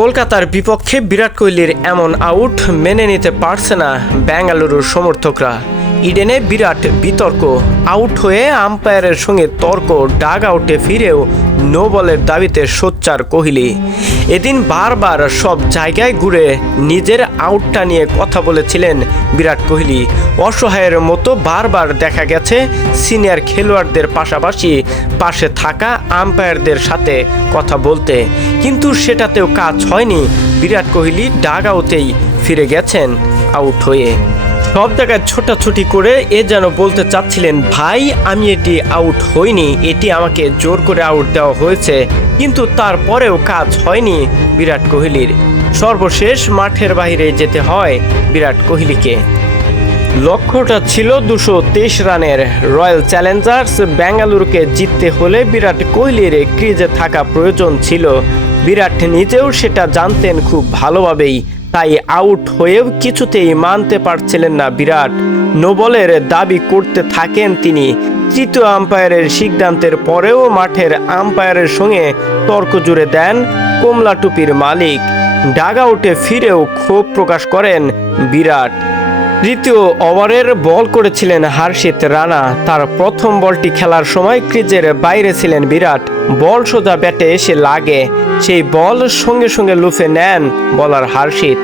কলকাতার বিপক্ষে বিরাট কোহলির এমন আউট মেনে নিতে পারছে না বেঙ্গালুরুর সমর্থকরা। ইডেনে বিরাট বিতর্ক, আউট হয়ে আম্পায়ারের সঙ্গে তর্ক ডাগ আউটে ফিরেও নো বলের দাবিতে সোচ্চার কোহলি। এদিন বারবার সব জায়গায় ঘুরে নিজের আউটটা নিয়ে কথা বলেছিলেন বিরাট কোহলি। অসহায়ের মতো বারবার দেখা গেছে সিনিয়র খেলোয়াড়দের পাশাপাশি পাশে থাকা আম্পায়ারদের সাথে কথা বলতে। কিন্তু সেটাতেও কাজ হয়নি। বিরাট কোহলি ডাগ আউটেই ফিরে গেছেন আউট হয়ে। সব জায়গায় ছোটাছুটি করে এ যেন বলতে চাচ্ছিলেন, ভাই, আমি এটি আউট হইনি। এটি আমাকে জোর করে আউট দেওয়া হয়েছে। কিন্তু তারপরেও কাজ হয়নি বিরাট কোহলির। সর্বশেষ মাঠের বাইরে যেতে হয় বিরাট কোহলিকে। লক্ষ্যটা ছিল দুশো তেইশ রানের। রয়্যাল চ্যালেঞ্জার্স ব্যাঙ্গালুরুকে জিততে হলে বিরাট কোহলির ক্রিজে থাকা প্রয়োজন ছিল। বিরাট নিজেও সেটা জানতেন খুব ভালোভাবেই। তাই আউট হয়েও কিছুতেই মানতে পারছিলেন না বিরাট। নোবলের দাবি করতে থাকেন তিনি। তৃতীয় আম্পায়ারের সিদ্ধান্তের পরেও মাঠের আম্পায়ারের সঙ্গে তর্ক জুড়ে দেন কমলা টুপির মালিক। ডাগ আউটে ফিরেও ক্ষোভ প্রকাশ করেন বিরাট। তৃতীয় ওভারের বল করেছিলেন হার্ষিত রানা। তার প্রথম বলটি খেলার সময় ক্রিজের বাইরে ছিলেন বিরাট। বল সোজা ব্যাটে এসে লাগে। সেই বল সঙ্গে সঙ্গে লুফে নেন বলার হার্ষিত।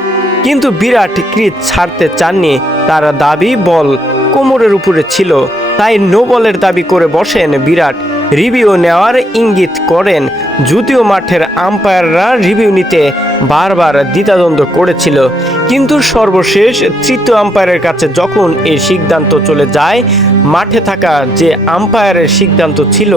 কিন্তু বিরাট ক্রিজ ছাড়তে চাননি। তার দাবি বল কোমরের উপরে ছিল। তাই নো বলের দাবি করে বসেন বিরাট। রিভিউ নেওয়ার ইঙ্গিত করেন, যদিও মাঠের আম্পায়াররা রিভিউ নিতে বারবার দ্বিতাদ্বন্দ্ব করেছিল। কিন্তু সর্বশেষ তৃতীয় আম্পায়ারের কাছে যখন এই সিদ্ধান্ত চলে যায়, মাঠে থাকা যে আম্পায়ারের সিদ্ধান্ত ছিল,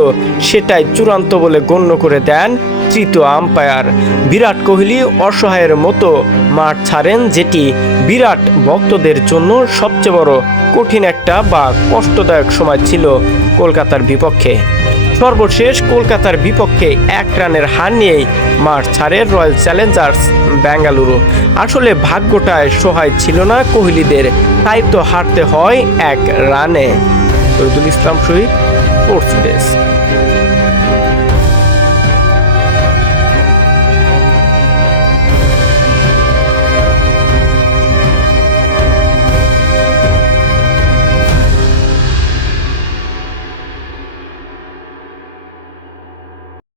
সেটাই চূড়ান্ত বলে গণ্য করে দেন তৃতীয় আম্পায়ার। বিরাট কোহলি অসহায়ের মতো মাঠ ছাড়েন, যেটি বিরাট ভক্তদের জন্য সবচেয়ে বড় কঠিন একটা বা কষ্টদায়ক সময় ছিল কলকাতার বিপক্ষে। সর্বশেষ কলকাতার বিপক্ষে এক রানের হার নিয়েই মাঠ ছাড়ে রয়্যাল চ্যালেঞ্জার্স ব্যাঙ্গালুরু আসলে ভাগ্যটায় সহায় ছিল না কোহলিদের, তাই তো হারতে হয় এক রানে। শহীদুল ইসলাম শহীদ, স্পোর্টস